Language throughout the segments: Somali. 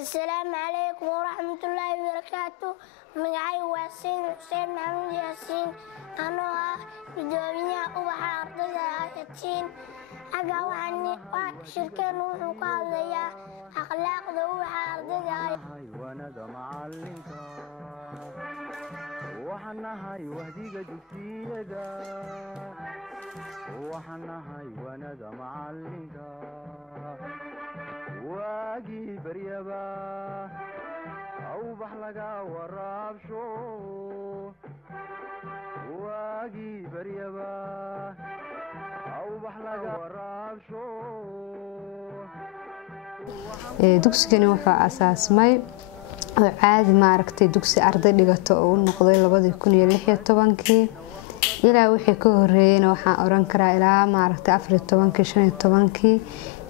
السلام عليكم ورحمة الله وبركاته. مقعي واسين حسين محمد ياسين. أنا بدومية أبحى أرضي آياتين. أقا وعني شركة نوح وقاضية أخلاق ذوحى أرضي آياتين. وندا معلمك وحناهاي وهديك دكسيدا وحناهاي وندا معلمك واجي بريبا أو بحلقة ورابشو واجي بريبا أو بحلقة ورابشو dugsigani wuxuu asaasmay oo caadi maaragtay dugsi arday dhigato oo noqday 2016 ilaa wixii ka horeeyayna waxaan oran karaa ilaa maaragtay 14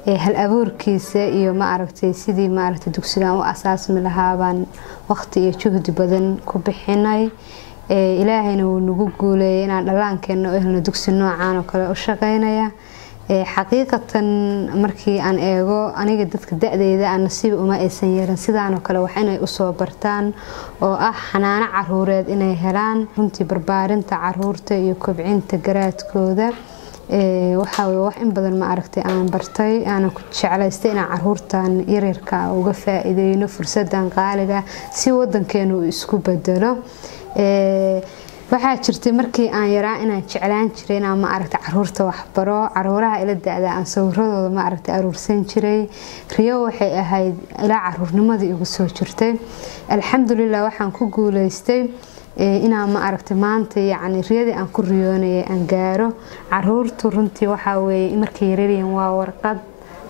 15 hal abuurkiisa iyo maaragtay sidii maaragtay dugsigan u asaasmi lahaa baan waqti iyo juhdi badan ku bixinay ilaahayna wuu nagu guuleeyay inaan dhalaankeena u helno dugsi noocan oo kale u shaqeynaya xaqiiqatan markii aan eego aniga dadka da'deyda aan nasiib uma aysan yeelan sidaan oo kale wax inay u soo bartaan oo ah xanaano caruureed inay helaan runtii barbaarinta caruurta iyo kobcinta garaadkooda waxa way wax in badan ma aragtay aan bartay aan ku jeclaystay in caruurtan yaryarka uga faa'iideeyno fursadan qaaliga si wadankeenu isku bedelo waxaa jirtay markii aan yaraa inaan jeclaan jiray inaan ma aragtay caruurta wax baro caruuraha ila da'da aan sawirradooda ma aragtay aruursan jiray riyo waxay ahayd ilaa caruurnimadii igu soo jirtay alxamdulillah waxaan ku guuleystay inaan ma aragtay maanta yacni riyadii aan ku riyoonayay aan gaaro caruurtu runtii waxa weeye markay yareeyeen waa warqad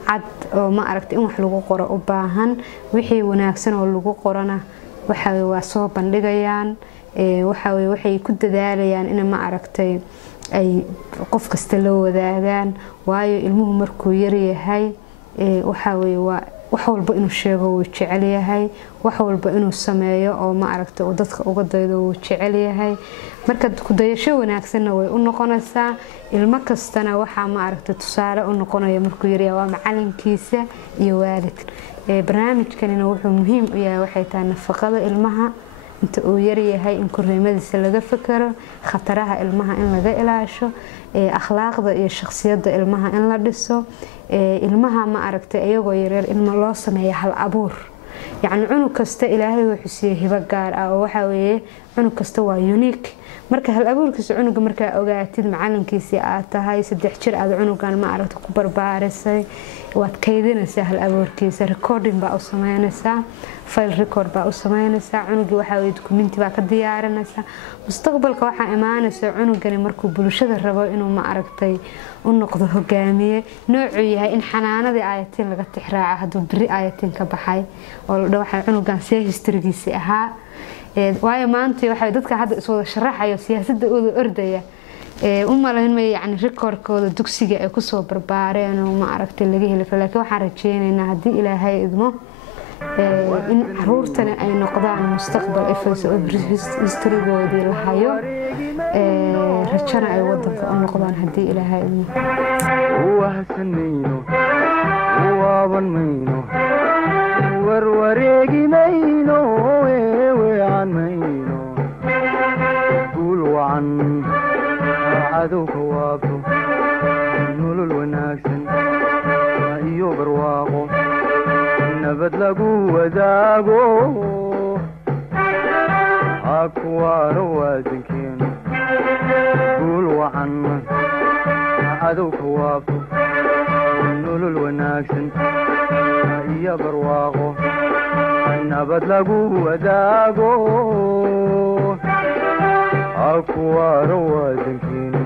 cad oo ma aragtay in wax lagu qoro u baahan wixii wanaagsan oo lagu qorana waxa waa soo bandhigayaan waxay ku dadaalayaan in ma aragtay ay qof kasta la wadaagaan waayo ilmuhu markuu yar yahay waxa wax walba inuu sheego wuu jecel yahay wax walba inuu sameeyo oo ma aragtay oo dadka uga daydo wuu jecel yahay marka ku dayasho wanaagsanna way u noqonaysaa ilmo kastana waxa ma aragtay tusaale u noqonayo markuu yar yahay waa macalinkiisa iyo waalidka barnaamijkanina wuxuu muhiim u yahay waxay tahay nafaqada ilmaha inta uu yar yahay in korriimadiisa laga fakaro khataraha ilmaha in laga ilaasho akhlaaqda iyo shakhsiyadda ilmaha in la dhiso ilmaha ma aragtay ayagoo yaryar ilmo loo sameeyo hal abuur yacni cunug kasta ilaahay wuxuu siiyay hibo gaar ah oo waxa weeye cunug kasta waa unique marka hal abuurkiisa cunuga markaa ogaatid macalinkiisii aad tahay 3 jir aad cunugan ma aragtay ku barbaarisay waad kaydinaysaa hal abuurkiisa recording baa u sameynaysaa file record baa u sameynaysaa cunugii waxa weeye document baa ka diyaarinaysaa mustaqbalka waxa imaanaysa cunugani markuu bulshada rabo inuu ma aragtay u noqdo hogaamiye noocuu yahay in xanaanadii aayatiin laga tixraaca hadduu biri aayatiin ka baxay oo la dhawaxay cunugan see historygiisii ahaa waayo maanta waxa dadka hadda iswada sharaxayo siyaasadda ordaya u malaynmay yani recordkooda dugsiga ay ku soo barbaareen oo ma aragtay laga heli laakiin waxaan rajeynaynaa haddii ilaahay idmo in caruurtana ay noqdaan mustaqbal ifayso oo historygoodii la hayo rajana ay wadanka u noqdaan haddii ilaahay idmo وهسنينو وابنمينو وروريجينينو وعنمينو قول وعن عدوك وابو نولو الوناكسن ايو برواقو نبت لقو وداقو اكوانو وازنكين قول وعن عدوك وابو نولو الوناكسن يا برواقو نبت لقو وداقو اكوانو وازنكين